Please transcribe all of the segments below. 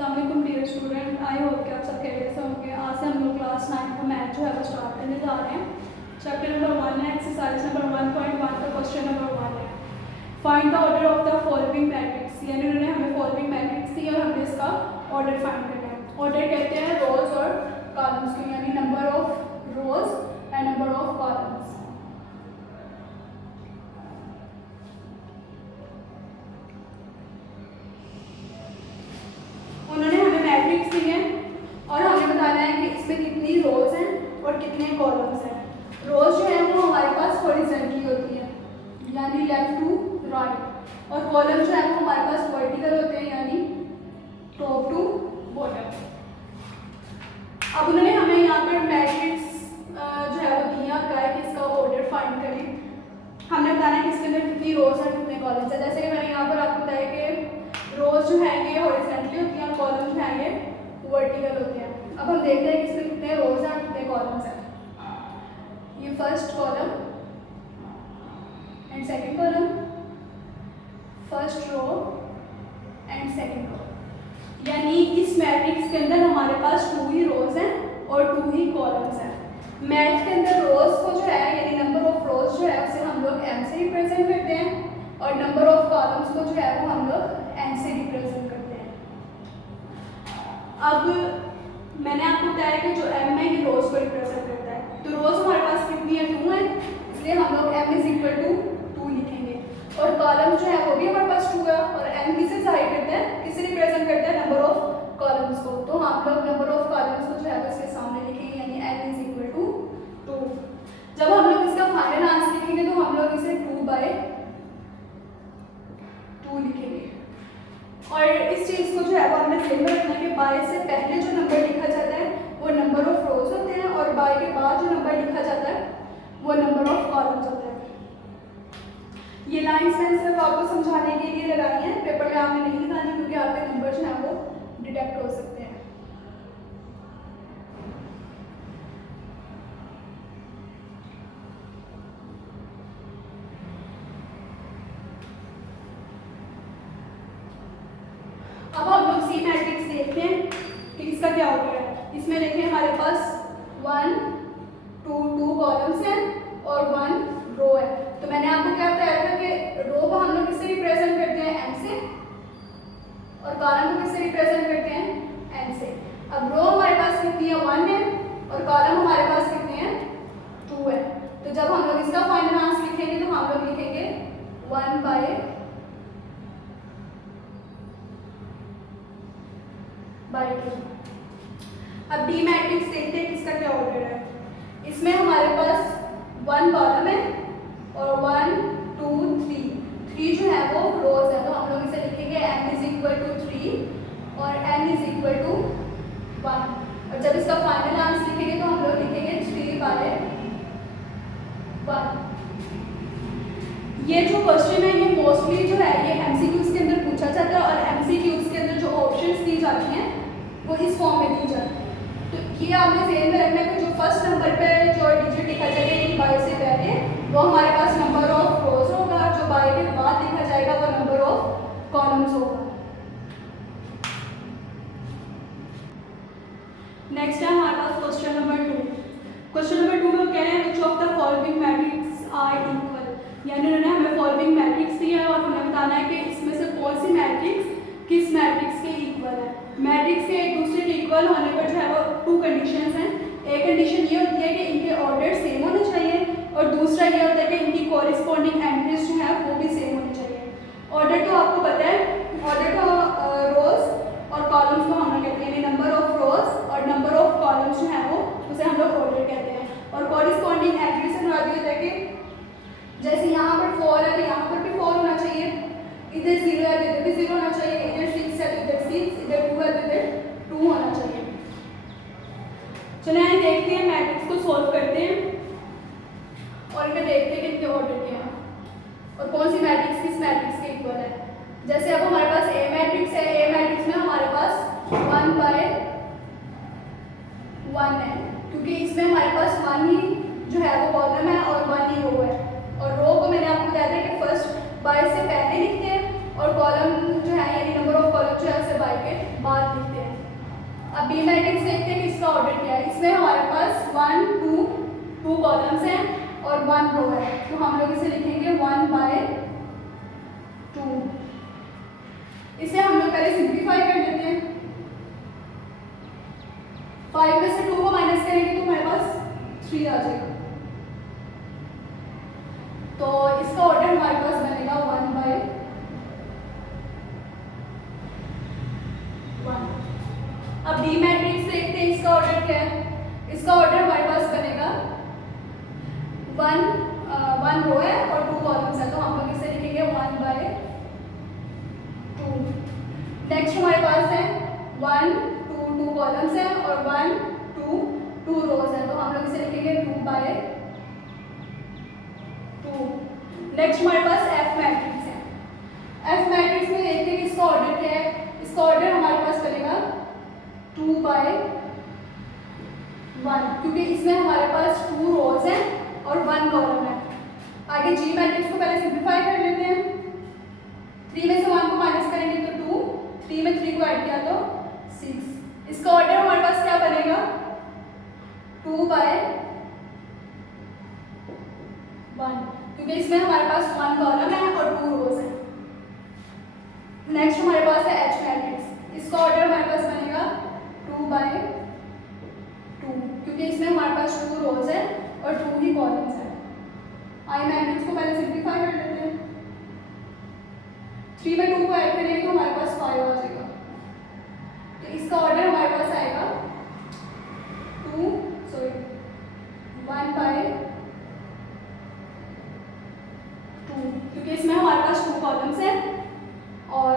अस्सलाम dear student, I hope कि आप सब खैरियत से होंगे। आज से हम लोग क्लास 9 का मैथ जो है वो स्टार्ट करने जा रहे हैं। चैप्टर नंबर 1 है, एक्सरसाइज नंबर 1.1 का क्वेश्चन नंबर 1 है, find the order of the following matrix. यानी उन्होंने हमें फॉलोइंग मैट्रिक्स दी और हमें इसका ऑर्डर फाइंड करना है। ऑर्डर कहते हैं रोज और कॉलम्स को, यानी number of rose and number of columns. उन्होंने हमें मैट्रिक्स दी है और हमें बताना है कि इसमें कितनी रोज हैं और कितने कॉलम्स हैं। रोज जो है वो हमारे पास हॉरिजॉन्टली होती है, यानी लेफ्ट टू राइट, और कॉलम जो है वो हमारे पास वर्टिकल होते हैं, यानी टॉप टू बॉटम। अब उन्होंने हमें यहाँ पर मैट्रिक्स जो है वो दिया, कहा है कि इसका ऑर्डर फाइंड करें। हमने बताना है कि इसके अंदर कितनी रोज है कितने कॉलम्स है। जैसे कि मैंने यहाँ पर आपको बताया कि रोज जो है ये हॉरिजॉन्टली होती हैं, कॉलम जो है ये वर्टिकल होते हैं। अब हम देखते हैं कि इसमें कितने रोज हैं कितने कॉलम्स हैं। ये first column and second column, first row and second row, यानी इस मैट्रिक्स के अंदर हमारे पास 2 ही रोज हैं और 2 ही कॉलम्स हैं। मैथ के अंदर रोज को जो है यानी नंबर ऑफ रोज जो है उसे हम लोग m से रिप्रेजेंट करते हैं और नंबर ऑफ कॉलम्स को जो है वो हम लोग n से रिप्रेजेंट करते हैं। अब मैंने आपको बताया कि जो m है ये रोज को रिप्रेजेंट करता है, तो रोज हमारे पास कितनी है 2 है, इसलिए हम लोग m = 2 लिखेंगे। और कॉलम जो है वो भी हमारे पास 2 है और m किसे जाहिर करते हैं, किसे रिप्रेजेंट करते हैं, नंबर ऑफ कॉलम्स को। तो हम लोग नंबर ऑफ कॉलम्स को जो है इसके सामने लिखेंगे, यानी m = 2। जब हम लोग इसका फाइनल आंसर लिखेंगे तो हम लोग इसे 2/2 लिखेंगे। और इस चीज़ को जो है वो हमने ध्यान में रखना है कि बाय से पहले जो नंबर लिखा जाता है वो नंबर ऑफ रोज होते हैं और बाय के बाद जो नंबर लिखा जाता है वो नंबर ऑफ कॉलम्स होते हैं। ये लाइन्स मैंने सिर्फ आपको समझाने के लिए लगाई हैं, पेपर में आपने नहीं लगानी क्योंकि आपके नंबर जो है वो डिटेक्ट हो सकते हैं। अब हम लोग सी मैट्रिक्स देखते हैं कि इसका क्या ऑर्डर है। इसमें देखें हमारे पास 1 2 कॉलम्स हैं और 1 रो है। तो मैंने आपको क्या बताया था कि रो को हम लोग किससे रिप्रेजेंट करते हैं, m से, और कॉलम को किससे रिप्रेजेंट करते हैं, n से। अब रो हमारे पास कितनी है 1 है और कॉलम हमारे पास कितने हैं 2 है। तो जब हम लोग इसका फाइनल आंसर लिखेंगे तो हम लोग लिखेंगे 1/2। अब डी मैट्रिक्स देखते हैं किसका क्या ऑर्डर है। इसमें हमारे पास 1 कॉलम है और 1 2 3 जो है वो रोज है, तो हम लोग इसे लिखेंगे m = 3 और n = 1। और जब इसका फाइनल आंसर लिखेंगे तो हम लोग लिखेंगे 3/1। ये जो क्वेश्चन है ये मोस्टली जो है ये MCQs के अंदर पूछा जाता है और MCQs के अंदर जो ऑप्शंस दी जाती हैं वो इस फॉर्म में दी जाती है। तो ये आपने ध्यान में रखना है कि जो फर्स्ट नंबर पे जो डिजिट लिखा जाएगा बाय से पहले वो हमारे पास नंबर ऑफ रोज होगा, जो बाय के बाद लिखा जाएगा वो नंबर ऑफ कॉलम्स होगा। नेक्स्ट है हमारे पास क्वेश्चन नंबर 2। क्वेश्चन नंबर 2 में कह रहे हैं which of the following matrix are equal, यानी उन्होंने हमें फॉलोइंग मैट्रिक्स दिया है और हमें बताना है कि इसमें से कौन सी मैट्रिक्स किस मैट्रिक्स के इक्वल है। मैट्रिक्स के एक दूसरे के इक्वल होने पर जो है वो 2 कंडीशंस हैं। एक कंडीशन ये होती है कि इनके ऑर्डर सेम होने चाहिए और दूसरा ये होता है कि इनकी कॉरिस्पॉन्डिंग एंट्रीज जो है वो भी सेम होनी चाहिए। ऑर्डर तो आपको पता है, ऑर्डर तो रोज और कॉलम्स को हम लोग कहते हैं, यानी नंबर ऑफ रोज और नंबर ऑफ कॉलम्स जो है वो उसे हम लोग ऑर्डर कहते हैं। और कॉरिस्पॉन्डिंग एंट्री से मुराद ये होता है कि जैसे यहाँ पर 4 है तो यहाँ पर भी 4 होना चाहिए, इधर 0 है तो इधर भी 0 होना चाहिए, इधर 6 है तो इधर 6, इधर 2 है तो इधर 2 होना चाहिए। चलिए आइए देखते हैं, मैट्रिक्स को सॉल्व करते हैं और इनका देखते हैं कि इनके ऑर्डर क्या है और कौन सी मैट्रिक्स किस मैट्रिक्स के इक्वल है। जैसे अब हमारे पास ए मैट्रिक्स है, ए मैट्रिक्स में हमारे पास 1/1 है क्योंकि इसमें हमारे पास 1 ही जो है वो कॉलम है और 1 ही रो है। और रो को मैंने आपको बताया था कि फर्स्ट बाय से पहले लिखते हैं और कॉलम जो है यानी नंबर ऑफ कॉलम जो है उसे बाई के बाद लिखते हैं। अब बी मैट्रिक्स देखते हैं कि इसका ऑर्डर क्या है। इसमें हमारे पास 1 2 2 कॉलम्स हैं और 1 रो है, तो हम लोग इसे लिखेंगे 1/2। इसे हम लोग पहले सिंप्लीफाई कर लेते हैं। 5 में से 2 को माइनस करेंगे तो हमारे पास 3 आ जाएगा। तो इसका ऑर्डर हमारे पास बनेगा 1/1। अब डी मैट्रिक्स देखते हैं इसका ऑर्डर क्या है। इसका ऑर्डर हमारे पास बनेगा 1 रो है और 2 कॉलम्स है, तो हम लोग इसे लिखेंगे 1/2। नेक्स्ट हमारे पास है 1 2 कॉलम्स है और 1 2 रोज है, तो हम लोग इसे लिखेंगे 2/2। नेक्स्ट हमारे पास एफ मैट्रिक्स है। एफ मैट्रिक्स में देखते हैं कि इसका ऑर्डर क्या है। इसका ऑर्डर हमारे पास बनेगा 2/1, क्योंकि इसमें हमारे पास 2 रोज हैं और 1 कॉलम है। आगे जी मैट्रिक्स को पहले सिंप्लीफाई कर लेते हैं। 3 में से 1 को माइनस करेंगे तो 2, 3 में 3 को ऐड किया तो 6। इसका ऑर्डर हमारे पास क्या बनेगा 2/1, क्योंकि इसमें हमारे पास 1 कॉलम है और 2 रोज है। नेक्स्ट हमारे पास है एच मैट्रिक्स। इसका ऑर्डर हमारे पास बनेगा 2/2, क्योंकि इसमें हमारे पास 2 रोज है और 2 ही कॉलम्स है। आई मैट्रिक्स को पहले सिंप्लीफाई कर लेते हैं। 3 में 2 को ऐड करेंगे तो हमारे पास 5 आ जाएगा। तो इसका ऑर्डर हमारे पास आएगा 1/2, क्योंकि इसमें हमारे पास 2 कॉलम्स हैं और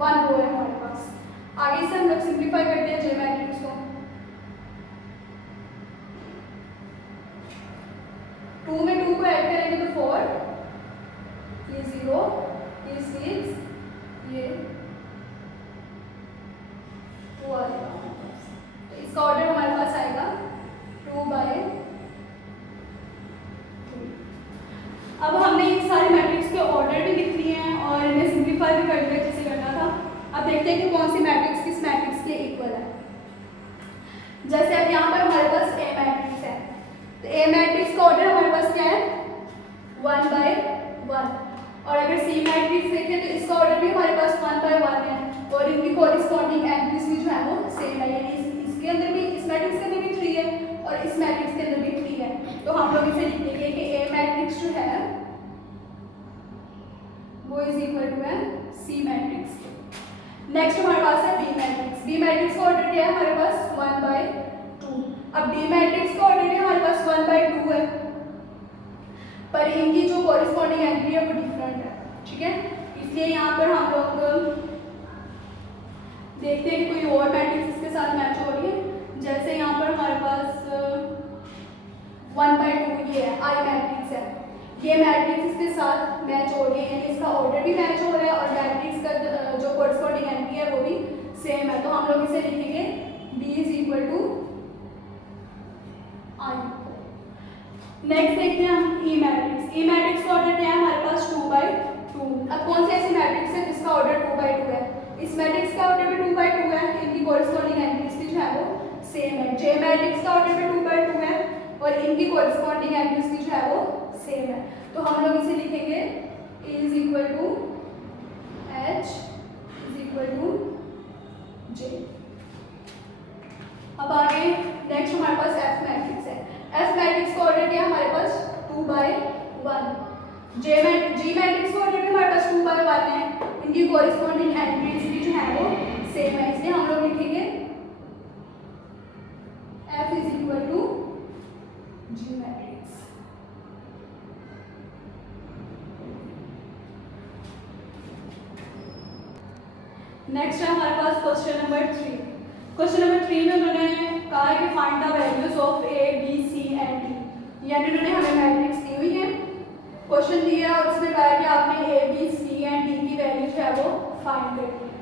1 रो है हमारे पास। आगे से हम लोग सिंप्लीफाई करते हैं जे मैट्रिक्स को। 2 में 2 को ऐड करेंगे तो 4, ये 0, ये 6, ये 2 आ जाएगा। तो इसका ऑर्डर हमारे पास आएगा 2/2। अब हमने इन सारे मैट्रिक्स के ऑर्डर भी लिख लिए हैं और इन्हें सिंप्लीफाई भी कर लिया जैसे करना था। अब देखते हैं कि कौन सी मैट्रिक्स किस मैट्रिक्स के इक्वल है। जैसे अब यहाँ पर हमारे पास ए मैट्रिक्स है, तो ए मैट्रिक्स का ऑर्डर हमारे पास क्या है 1/1। और अगर सी मैट्रिक्स देखें तो इसका ऑर्डर भी हमारे पास 1/1 है और इनकी कोरिस्पॉन्डिंग एंट्रीज भी जो है वो सेम है, यानी इसके अंदर भी, इस मैट्रिक्स के अंदर भी 3 है और इस मैट्रिक्स के अंदर भी 3 है। तो हम लोग इसे लिख देंगे कि ए मैट्रिक्स जो है वो इज इक्वल टू है सी मैट्रिक्स। नेक्स्ट हमारे पास है बी मैट्रिक्स। बी मैट्रिक्स का ऑर्डर क्या है हमारे पास 1/2। अब डी मैट्रिक्स का ऑर्डर भी हमारे पास 1/2 है, पर इनकी जो कोरिस्पॉन्डिंग एंट्री है वो डिफरेंट है, ठीक है। इसलिए यहाँ पर हम लोग देखते हैं कि कोई और मैट्रिक्स इसके साथ मैच हो रही है। जैसे यहाँ पर हमारे पास 1/2 ये है, आई मैट्रिक्स है। ये मैट्रिक्स इसके साथ मैच हो रही है, यानी इसका ऑर्डर भी मैच हो रहा है और मैट्रिक्स का जो कोरिस्पॉन्डिंग एंट्री है वो भी सेम है। तो हम लोग इसे लिखेंगे B is equal to I. Next देखते हैं हम ई मैट्रिक्स। ई मैट्रिक्स का ऑर्डर क्या है हमारे पास 2/2। अब कौन सी ऐसी मैट्रिक्स है जिसका ऑर्डर 2/2 है। इस मैट्रिक्स का ऑर्डर भी 2/2 है, इनकी कोरिस्पॉन्डिंग एंट्रीज भी जो है वो सेम है। जे मैट्रिक्स का ऑर्डर भी 2/2 है और इनकी कोरिस्पॉन्डिंग एंट्रीज भी जो है वो सेम है। तो हम लोग इसे लिखेंगे A is equal to H is equal to J। अब आगे नेक्स्ट हमारे पास F मैट्रिक्स है। F मैट्रिक्स का ऑर्डर क्या है हमारे पास 2/1। जी मैट्रिक्स का ऑर्डर भी हमारे पास 2/1 है, इनकी कोरिस्पॉन्डिंग एंट्रीज भी जो है वो सेम है, इसलिए हम लोग लिखेंगे F is equal to G matrix. Next है हमारे पास क्वेश्चन नंबर 3। क्वेश्चन नंबर 3 में उन्होंने कहा है कि find the values of A, B, C and D, यानी उन्होंने हमें मैट्रिक्स दी हुई है, क्वेश्चन दिया और उसमें कहा है कि आपने A, B, C and D की वैल्यू जो है वो फाइंड करनी है।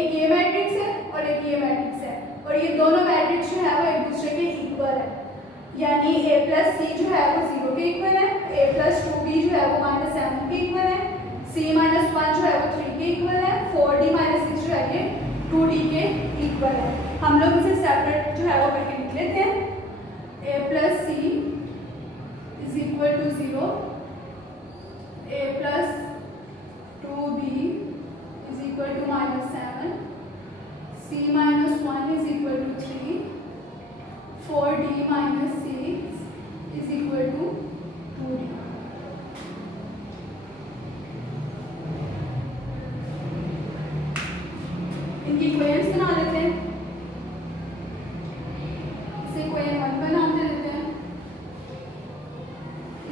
एक ये मैट्रिक्स है और एक ये मैट्रिक्स है और ये दोनों मैट्रिक्स जो है वो एक दूसरे के इक्वल है, यानी A+ C जो है वो 0 के इक्वल है, A+ 2B जो है वो -7 के इक्वल है, C+ c माइनस 1 जो है वो 3 के इक्वल है, 4d माइनस 6 जो है ये 2d के इक्वल है। हम लोग इसे सेपरेट जो है वो करके लिख लेते हैं। a plus c is equal to 0, a plus 2b is equal to -7, c minus 1 is equal to 3, 4d minus 6 is equal to 2d। इनकी इक्वेशंस बना लेते हैं। इसे इक्वेशन 1 का नाम दे देते हैं,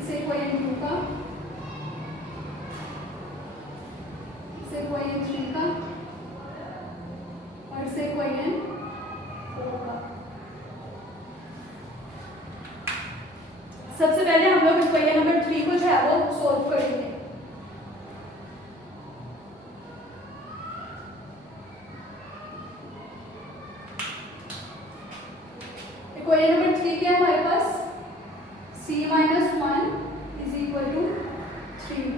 इसे इक्वेशन 2 का, इसे इक्वेशन 3 का और इसे इक्वेशन 4 का। सबसे पहले हम लोग इक्वेशन नंबर 3 को जो है वो सॉल्व करेंगे। इक्वेशन नंबर 3 क्या है हमारे पास, c minus 1 is equal to 3।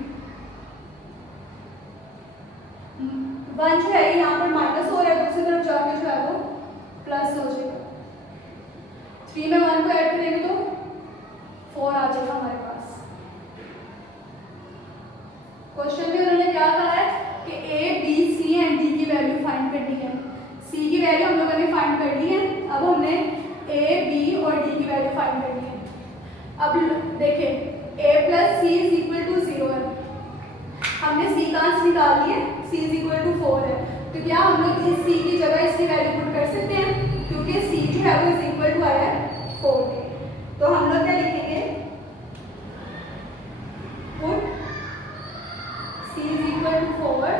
1 जो है यहाँ पर माइनस हो रहा है, दूसरी तरफ जाके जो है वो प्लस हो जाएगा। 3 में 1 को ऐड करेंगे तो 4 आ जाएगा हमारे पास। क्वेश्चन में उन्होंने क्या कहा है कि a, b, c and d की वैल्यू फाइंड करनी है। c की वैल्यू हम लोगों ने फाइंड कर ली है, अब हमने a, b और d की वैल्यू फाइंड करनी है। अब देखें a plus c is equal to 0 है, हमने c का आंसर निकाल लिया, c इज इक्वल टू 4 है, तो क्या हम लोग इस c की जगह इसकी वैल्यू पुट कर सकते हैं, क्योंकि c जो है वो इज इक्वल टू आया है 4 के। तो हम लोग क्या लिखेंगे, put c is equal to 4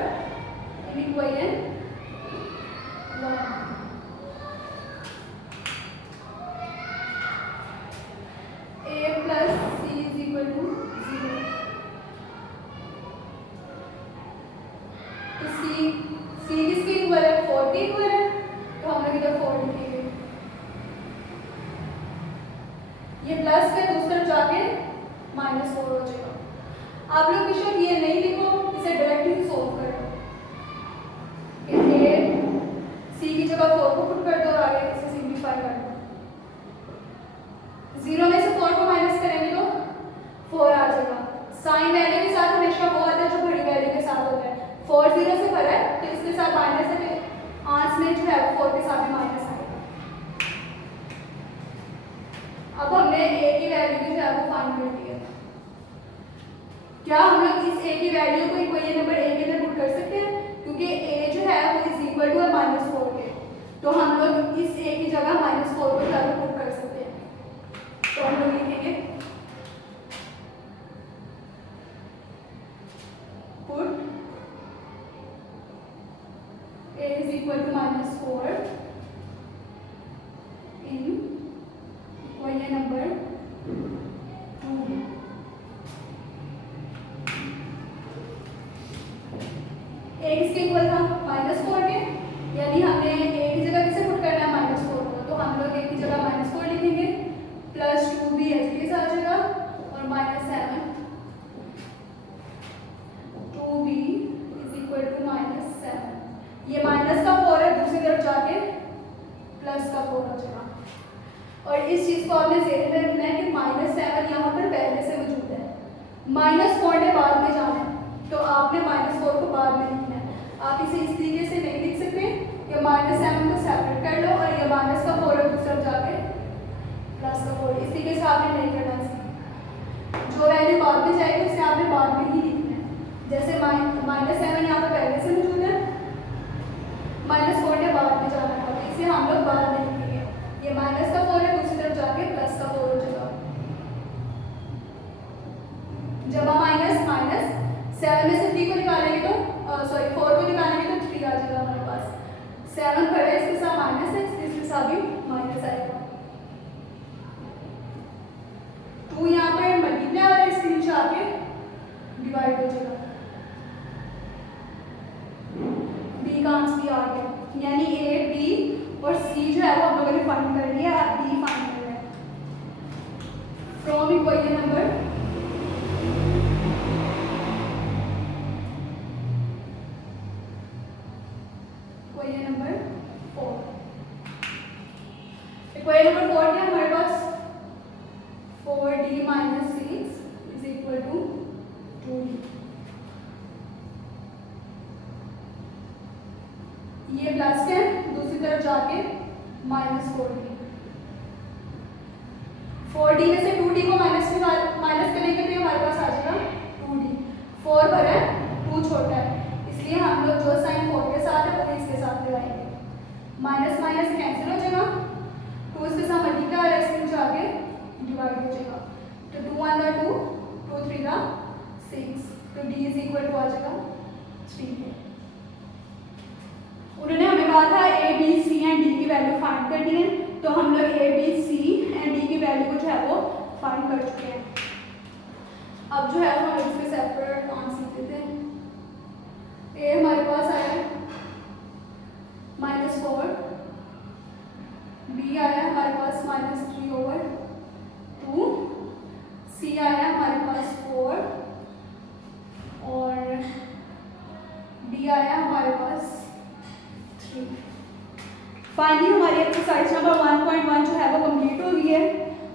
in equation 1। a plus c is equal to 0, तो c किसके इक्वल है, 4 के इक्वल है, तो हम लोग इधर 4 लिखेंगे। ये प्लस का दूसरी तरफ जाके -4 हो जाएगा। आप लोग बेशक ये नहीं लिखो, इसे डायरेक्ट ही सॉल्व करो। a c की जगह 4 को पुट कर दो और आगे इसे सिंप्लीफाई कर दो। 0 में से 4 को माइनस करेंगे तो 4 आ जाएगा। साइन वैल्यू के साथ हमेशा वो आता है जो बड़ी वैल्यू के साथ होता है। 4 0 से भरा है तो इसके साथ माइनस है, आंसर में जो है 4 के साथ में माइनस आएगा। अब हमने a की वैल्यू जो है वो फाइंड कर ली है। क्या हम लोग इस a की वैल्यू को इक्वेशन नंबर a के अंदर पुट कर सकते हैं, क्योंकि a जो है वो इज इक्वल टू है -4 के, तो हम लोग इस a की जगह -4 को जाकर पुट कर सकते हैं। तो हम लोग लिखेंगे put a is equal to -4 in equation number 2। a किसके इक्वल था, -4 के, यानी हमने a की जगह किसे पुट करना है, -4 को, तो हम लोग a की जगह -4 लिखेंगे, प्लस 2b एच के साथ आ जाएगा और -7 2b इज इक्वल टू -7। ये माइनस का 4 है, दूसरी तरफ जाके प्लस का 4 हो जाएगा। और इस चीज को आपने ज़हन में रखना है कि -7 यहाँ पर पहले से मौजूद है, -4 ने बाद में जाना है, तो आपने -4 को बाद में लिखना है। आप इसे इस तरीके से नहीं लिख सकते कि -7 को सेपरेट कर लो और ये माइनस का 4 है, दूसरी तरफ जाके प्लस का 4, इस तरीके से आपने नहीं करना है। जो वैल्यू बाद में जाएगी उसे आपने बाद में ही लिखना है। जैसे -7 यहाँ पर पहले से मौजूद है, -4 ने बाद में जाना था, तो इसे हम लोग बाद में लिखेंगे। ये माइनस का 4 है, दूसरी तरफ जाके प्लस का 4 हो जाएगा। जब हम माइनस 7 में से 3 को निकालेंगे तो 4 को निकालेंगे तो 3 आ जाएगा हमारे पास। 7 पर है, इसके साथ माइनस है, इसके साथ भी माइनस आएगा। 2 यहाँ पर मल्टीप्लाई और इसके नीचे आके डिवाइड हो जाएगा। बी का आंसर भी आ गया, यानी ए, बी और सी जो है वो हम लोगों ने फाइंड कर लिया, अब डी फाइंड कर रहे हैं। From equation number question number 4 क्या है हमारे पास, 4d minus 6 is equal to 2d। ये प्लस है, दूसरी तरफ जाके माइनस 4d। 4d में से 2d को माइनस करेंगे तो ये हमारे पास आ जाएगा 2d। 4 बड़ा है, 2 छोटा है, इसलिए हम लोग जो साइन 4 के साथ है वो इसके साथ लगाएंगे। माइनस माइनस कैंसिल हो जाएगा, 2 इसके साथ मल्टीप्लाई और इसके नीचे आके डिवाइड हो जाएगा। तो 2 1 2, 2 3 6, तो d इज इक्वल टू आ जाएगा 3 है। उन्होंने हमें कहा था a b c and d की वैल्यू फाइंड करनी है, तो हम लोग a b c and d की वैल्यू को जो है वो फाइंड कर चुके हैं। अब जो है हम इसके सेपरेट मान सीख लेते हैं। a हमारे पास आया है -4, b आया है हमारे पास -3/2, c आया है हमारे पास 4 और d आया है हमारे पास 3। फाइनली हमारी एक्सरसाइज नंबर 1.1 जो है वो कंप्लीट हो गई है।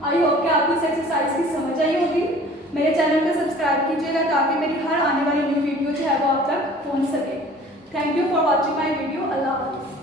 आई होप कि आपको इस एक्सरसाइज की समझ आई होगी। मेरे चैनल को सब्सक्राइब कीजिएगा ताकि मेरी हर आने वाली न्यू वीडियो जो है वो आप तक पहुंच सके। Thank you for watching my video. अल्लाह हाफिज़।